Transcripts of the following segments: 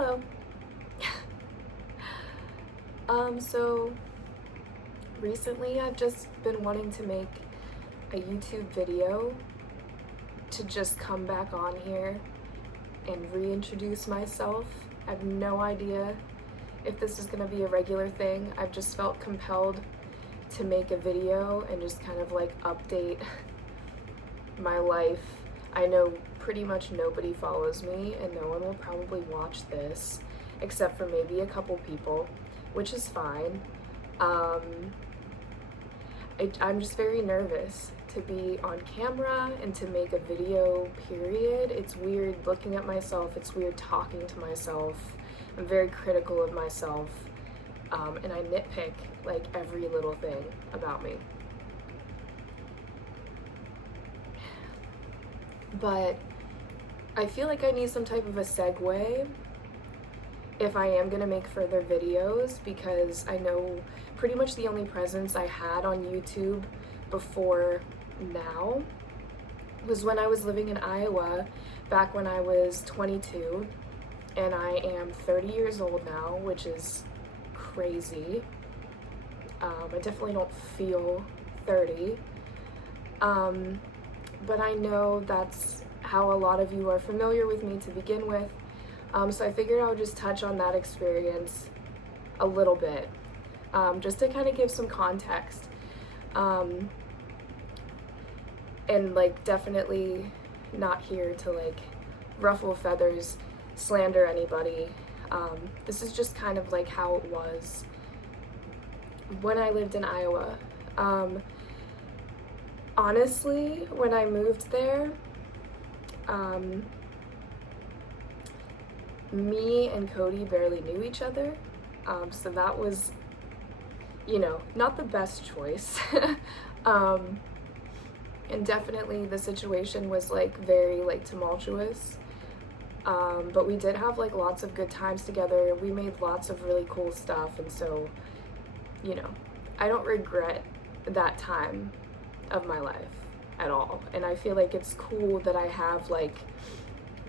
Hello. So recently I've just been wanting to make a YouTube video to just come back on here and reintroduce myself. I have no idea if this is gonna be a regular thing. I've just felt compelled to make a video and just kind of like update my life. I know pretty much nobody follows me and no one will probably watch this except for maybe a couple people, which is fine. I'm just very nervous to be on camera and to make a video, period. It's weird looking at myself, it's weird talking to myself. I'm very critical of myself, and I nitpick like every little thing about me. But I feel like I need some type of a segue if I am gonna make further videos, because I know pretty much the only presence I had on YouTube before now was when I was living in Iowa back when I was 22, and I am 30 years old now, which is crazy. I definitely don't feel 30, but I know that's how a lot of you are familiar with me to begin with. So I figured I would just touch on that experience a little bit, just to kind of give some context. And like definitely not here to like ruffle feathers, slander anybody. This is just kind of like how it was when I lived in Iowa. Honestly, when I moved there, me and Cody barely knew each other, so that was, not the best choice. And definitely the situation was like very like tumultuous, but we did have like lots of good times together. We made lots of really cool stuff, and so, I don't regret that time of my life at all. And I feel like it's cool that I have like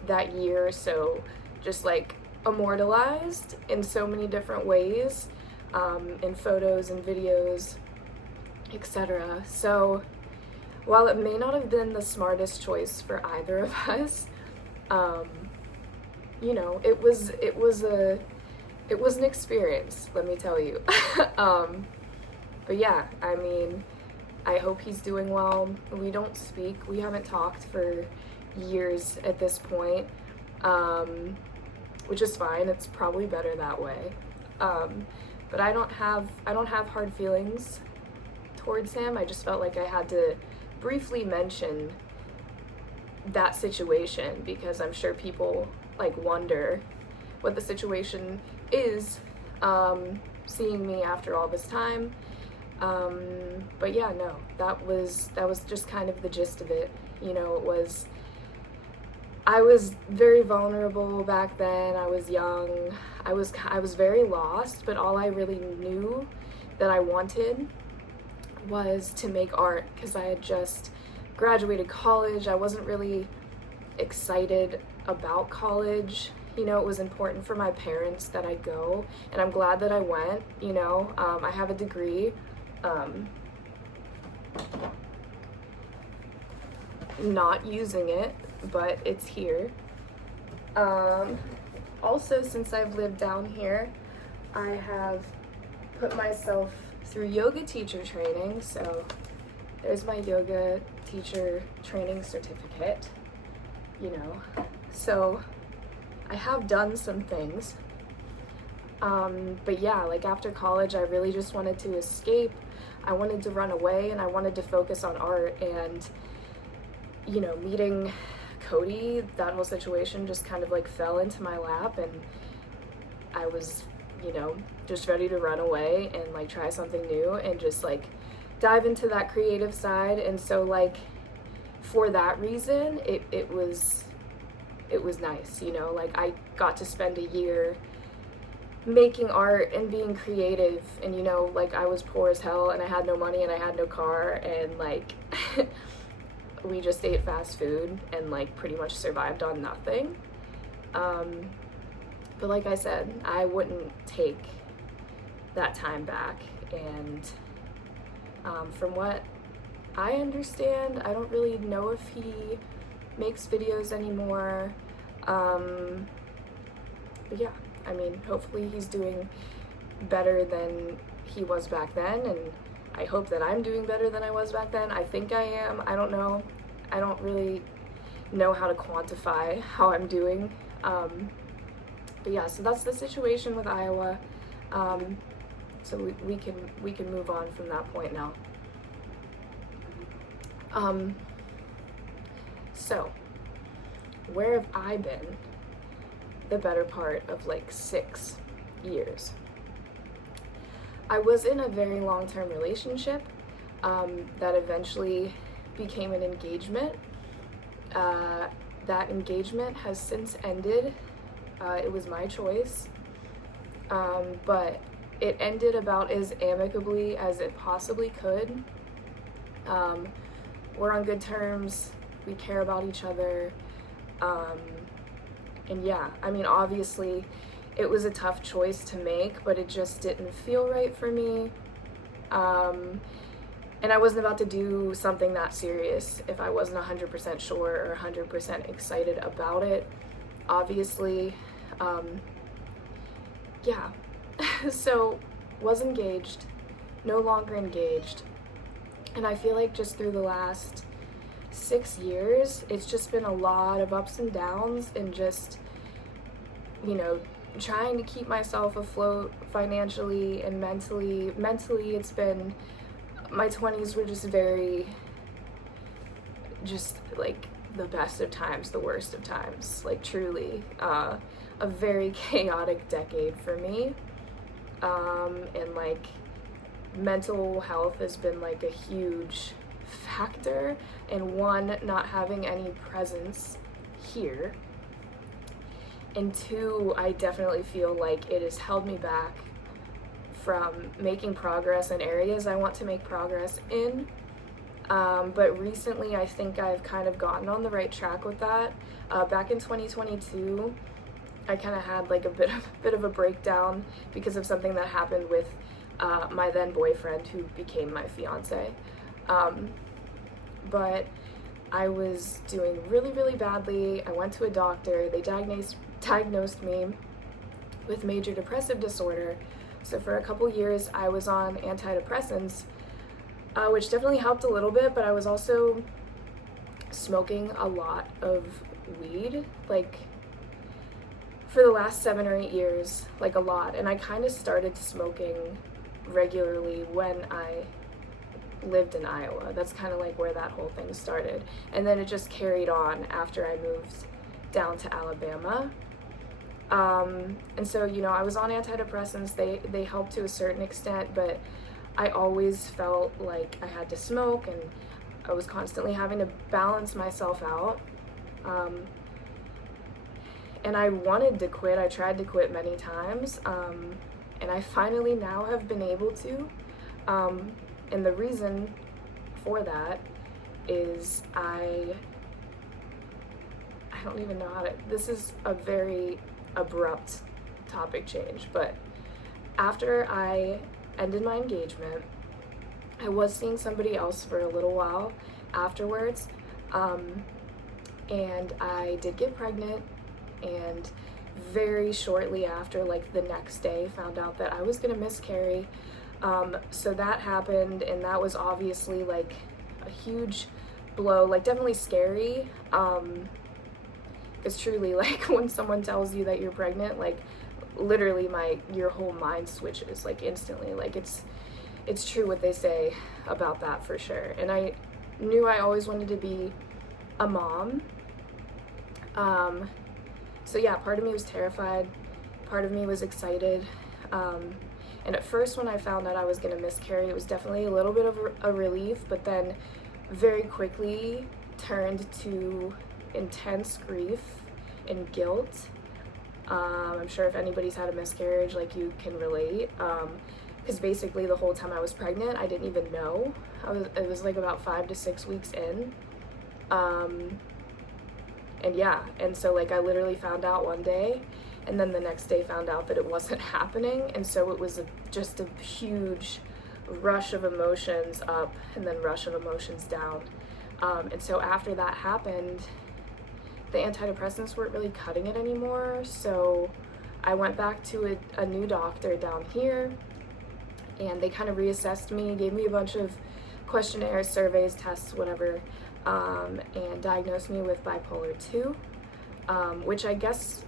that year or so just like immortalized in so many different ways, in photos and videos, etc. So while it may not have been the smartest choice for either of us, it was an experience, let me tell you. But yeah, I mean, I hope he's doing well. We don't speak. We haven't talked for years at this point, which is fine. It's probably better that way. But I don't have hard feelings towards him. I just felt like I had to briefly mention that situation because I'm sure people like wonder what the situation is, seeing me after all this time. But yeah, no, that was just kind of the gist of it. I was very vulnerable back then. I was young. I was very lost, but all I really knew that I wanted was to make art because I had just graduated college. I wasn't really excited about college. It was important for my parents that I go, and I'm glad that I went. I have a degree. Not using it, but it's here. Also, since I've lived down here, I have put myself through yoga teacher training, so there's my yoga teacher training certificate, so I have done some things. But yeah, like after college, I really just wanted to escape. I wanted to run away and I wanted to focus on art, and meeting Cody, that whole situation just kind of like fell into my lap, and I was, just ready to run away and like try something new and just like dive into that creative side. And so like for that reason, it was nice, like I got to spend a year making art and being creative, and like I was poor as hell and I had no money and I had no car, and like we just ate fast food and like pretty much survived on nothing. But like I said, I wouldn't take that time back. And from what I understand, I don't really know if he makes videos anymore. But yeah, I mean, hopefully he's doing better than he was back then, and I hope that I'm doing better than I was back then. I think I am. I don't know. I don't really know how to quantify how I'm doing. But yeah, so that's the situation with Iowa. So we can move on from that point now. So where have I been the better part of like 6 years? I was in a very long-term relationship that eventually became an engagement. That engagement has since ended. It was my choice, but it ended about as amicably as it possibly could. We're on good terms, we care about each other, and yeah, I mean, obviously it was a tough choice to make, but it just didn't feel right for me. And I wasn't about to do something that serious if I wasn't 100% sure or 100% excited about it, obviously. Yeah, so was engaged, no longer engaged. And I feel like just through the last 6 years, it's just been a lot of ups and downs, and just, you know, trying to keep myself afloat financially and mentally. Mentally, it's been, my 20s were just very, just like the best of times, the worst of times, like truly, a very chaotic decade for me. And like mental health has been like a huge factor, and one, not having any presence here, and two, I definitely feel like it has held me back from making progress in areas I want to make progress in. But recently I think I've kind of gotten on the right track with that. Back in 2022, I kind of had like a bit of a breakdown because of something that happened with my then boyfriend, who became my fiance. But I was doing really, really badly. I went to a doctor. They diagnosed me with major depressive disorder. So for a couple years, I was on antidepressants, which definitely helped a little bit, but I was also smoking a lot of weed, like for the last 7 or 8 years, like a lot. And I kind of started smoking regularly when I lived in Iowa. That's kind of like where that whole thing started. And then it just carried on after I moved down to Alabama. And so, you know, I was on antidepressants. They helped to a certain extent, but I always felt like I had to smoke, and I was constantly having to balance myself out. And I wanted to quit. I tried to quit many times, and I finally now have been able to. And the reason for that is I don't even know how to, this is a very abrupt topic change, but after I ended my engagement, I was seeing somebody else for a little while afterwards, and I did get pregnant, and very shortly after, like the next day, found out that I was gonna miscarry. So that happened, and that was obviously like a huge blow, like definitely scary, because truly, like when someone tells you that you're pregnant, like literally your whole mind switches like instantly. Like it's true what they say about that, for sure. And I knew I always wanted to be a mom. So yeah, part of me was terrified, part of me was excited. And at first, when I found out I was gonna miscarry, it was definitely a little bit of a relief, but then very quickly turned to intense grief and guilt. I'm sure if anybody's had a miscarriage, like you can relate. Because basically the whole time I was pregnant, I didn't even know. It was like about 5 to 6 weeks in. And yeah, and so like I literally found out one day, and then the next day found out that it wasn't happening, and so it was just a huge rush of emotions up and then rush of emotions down. And so after that happened, the antidepressants weren't really cutting it anymore, so I went back to a new doctor down here, and they kind of reassessed me, gave me a bunch of questionnaires, surveys, tests, whatever, and diagnosed me with bipolar 2, which I guess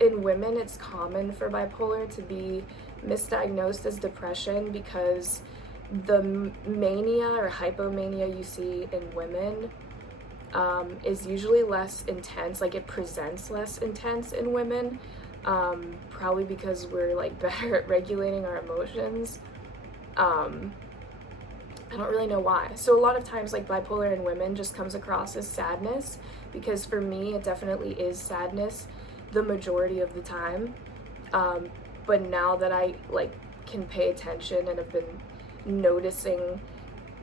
in women it's common for bipolar to be misdiagnosed as depression because the mania or hypomania you see in women is usually less intense, like it presents less intense in women, probably because we're like better at regulating our emotions. I don't really know why. So a lot of times like bipolar in women just comes across as sadness, because for me it definitely is sadness the majority of the time. But now that I like can pay attention and have been noticing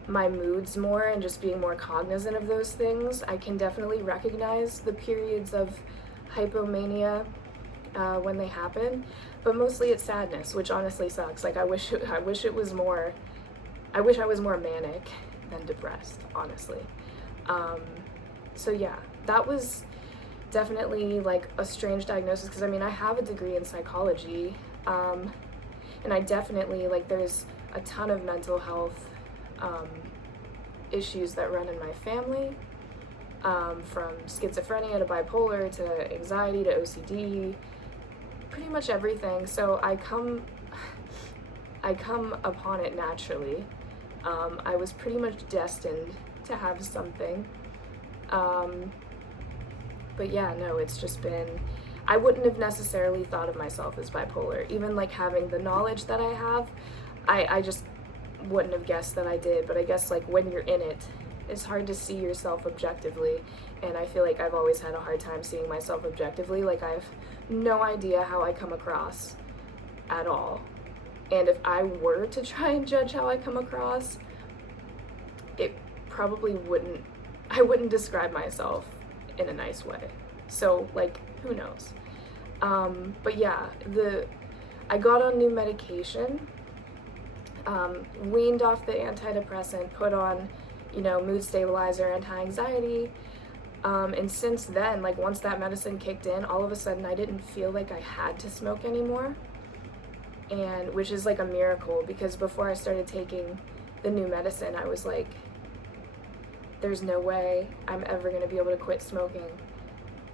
my moods more and just being more cognizant of those things, I can definitely recognize the periods of hypomania when they happen. But mostly it's sadness, which honestly sucks. Like I wish I was more manic than depressed, honestly. So yeah, that was definitely like a strange diagnosis, because I mean I have a degree in psychology, and I definitely like there's a ton of mental health issues that run in my family, from schizophrenia to bipolar to anxiety to OCD, pretty much everything. So I come upon it naturally. I was pretty much destined to have something. But yeah, no, it's just been, I wouldn't have necessarily thought of myself as bipolar. Even like having the knowledge that I have, I just wouldn't have guessed that I did. But I guess like when you're in it, it's hard to see yourself objectively. And I feel like I've always had a hard time seeing myself objectively. Like I have no idea how I come across at all. And if I were to try and judge how I come across, it probably I wouldn't describe myself in a nice way. So like, who knows? But yeah, I got on new medication, weaned off the antidepressant, put on, mood stabilizer, anti-anxiety. And since then, like once that medicine kicked in, all of a sudden I didn't feel like I had to smoke anymore. And which is like a miracle, because before I started taking the new medicine, I was like, there's no way I'm ever going to be able to quit smoking,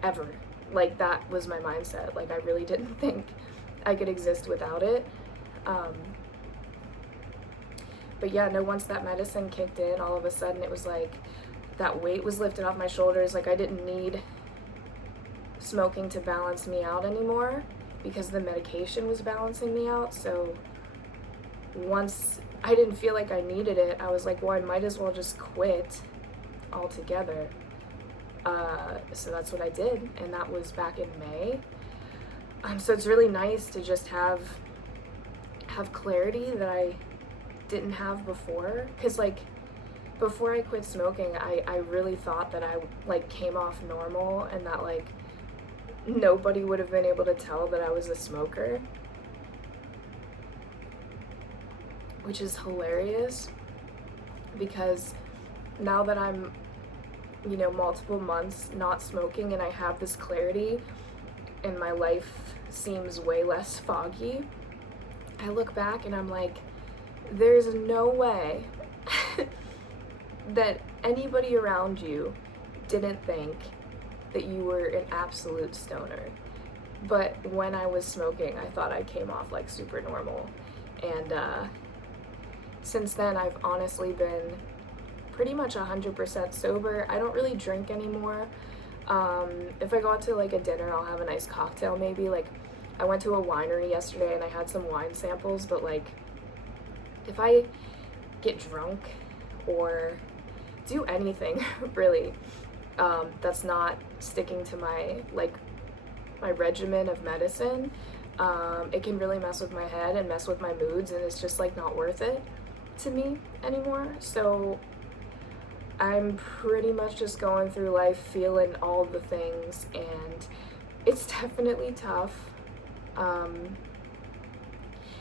ever. Like that was my mindset. Like I really didn't think I could exist without it. But yeah, no, once that medicine kicked in, all of a sudden it was like that weight was lifted off my shoulders. Like I didn't need smoking to balance me out anymore, because the medication was balancing me out. So once I didn't feel like I needed it, I was like, well, I might as well just quit altogether. So that's what I did, and that was back in May. So it's really nice to just have clarity that I didn't have before, because like before I quit smoking, I really thought that I like came off normal and that like nobody would have been able to tell that I was a smoker, which is hilarious, because now that I'm, multiple months not smoking and I have this clarity and my life seems way less foggy, I look back and I'm like, there's no way that anybody around you didn't think that you were an absolute stoner. But when I was smoking, I thought I came off like super normal. And since then, I've honestly been pretty much 100% sober. I don't really drink anymore. If I go out to like a dinner, I'll have a nice cocktail maybe. Like I went to a winery yesterday and I had some wine samples, but like if I get drunk or do anything really, that's not sticking to my regimen of medicine, it can really mess with my head and mess with my moods, and it's just like not worth it to me anymore. So I'm pretty much just going through life feeling all the things, and it's definitely tough.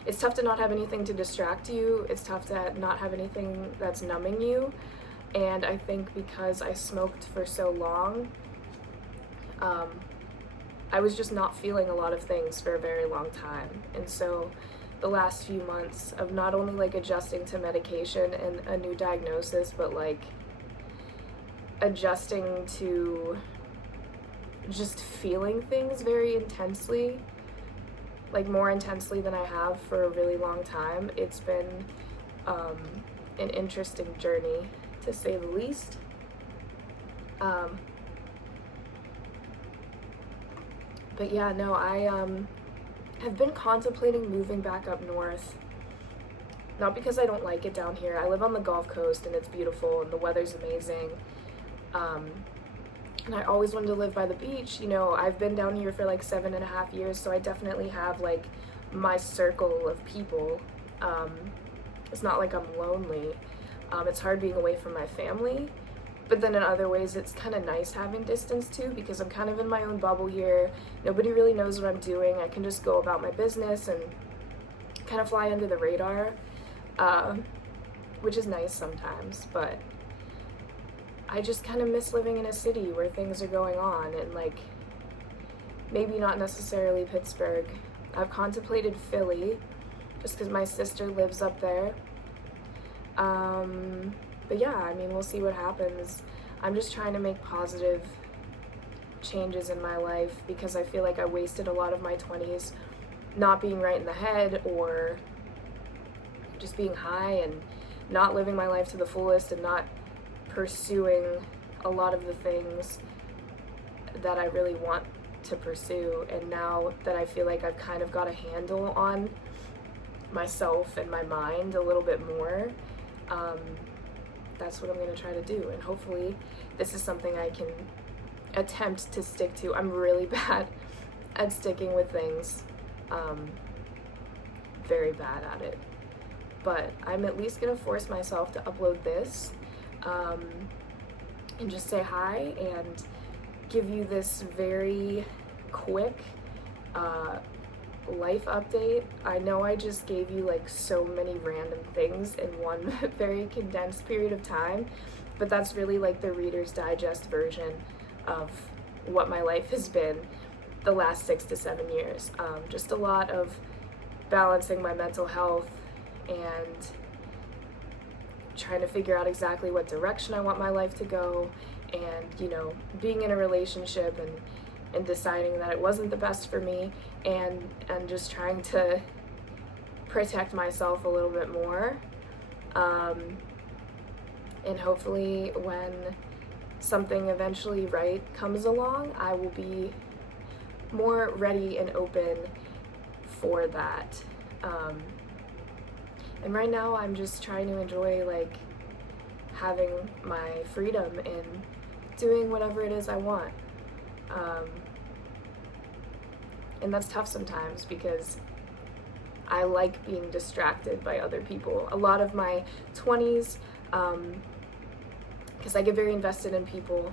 It's tough to not have anything to distract you. It's tough to not have anything that's numbing you. And I think because I smoked for so long, I was just not feeling a lot of things for a very long time. And so the last few months of not only like adjusting to medication and a new diagnosis, but like adjusting to just feeling things very intensely, like more intensely than I have for a really long time. It's been an interesting journey, to say the least. But yeah, no, I have been contemplating moving back up north. Not because I don't like it down here. I live on the Gulf Coast and it's beautiful and the weather's amazing. And I always wanted to live by the beach. You know, I've been down here for like 7.5 years, so I definitely have like my circle of people. It's not like I'm lonely. It's hard being away from my family, but then in other ways it's kind of nice having distance too, because I'm kind of in my own bubble here. Nobody really knows what I'm doing. I can just go about my business and kind of fly under the radar, which is nice sometimes, but I just kind of miss living in a city where things are going on, and like maybe not necessarily Pittsburgh. I've contemplated Philly just because my sister lives up there. But yeah, I mean, we'll see what happens. I'm just trying to make positive changes in my life because I feel like I wasted a lot of my 20s not being right in the head, or just being high and not living my life to the fullest and not pursuing a lot of the things that I really want to pursue. And now that I feel like I've kind of got a handle on myself and my mind a little bit more, that's what I'm going to try to do. And hopefully this is something I can attempt to stick to. I'm really bad at sticking with things, very bad at it, but I'm at least going to force myself to upload this and just say hi and give you this very quick life update. I know I just gave you like so many random things in one very condensed period of time, but that's really like the Reader's Digest version of what my life has been the last 6 to 7 years. Just a lot of balancing my mental health and trying to figure out exactly what direction I want my life to go, and you know, being in a relationship and deciding that it wasn't the best for me, and just trying to protect myself a little bit more, and hopefully when something eventually right comes along, I will be more ready and open for that. And right now I'm just trying to enjoy like having my freedom and doing whatever it is I want. And that's tough sometimes because I like being distracted by other people. A lot of my 20s, because I get very invested in people.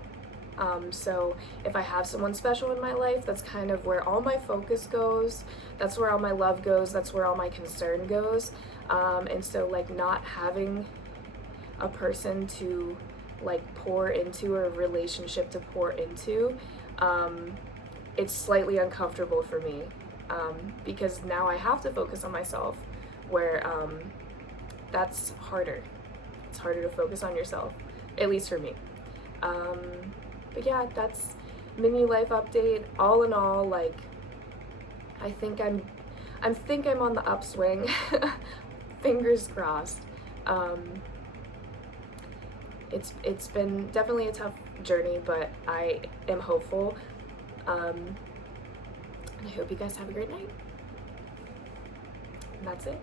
So if I have someone special in my life, that's kind of where all my focus goes. That's where all my love goes. That's where all my concern goes. And so like not having a person to like pour into, or a relationship to pour into, it's slightly uncomfortable for me, because now I have to focus on myself, where that's harder. It's harder to focus on yourself, at least for me. But yeah, that's mini life update. All in all, like I think I'm on the upswing. Fingers crossed. It's been definitely a tough journey, but I am hopeful. And I hope you guys have a great night. And that's it.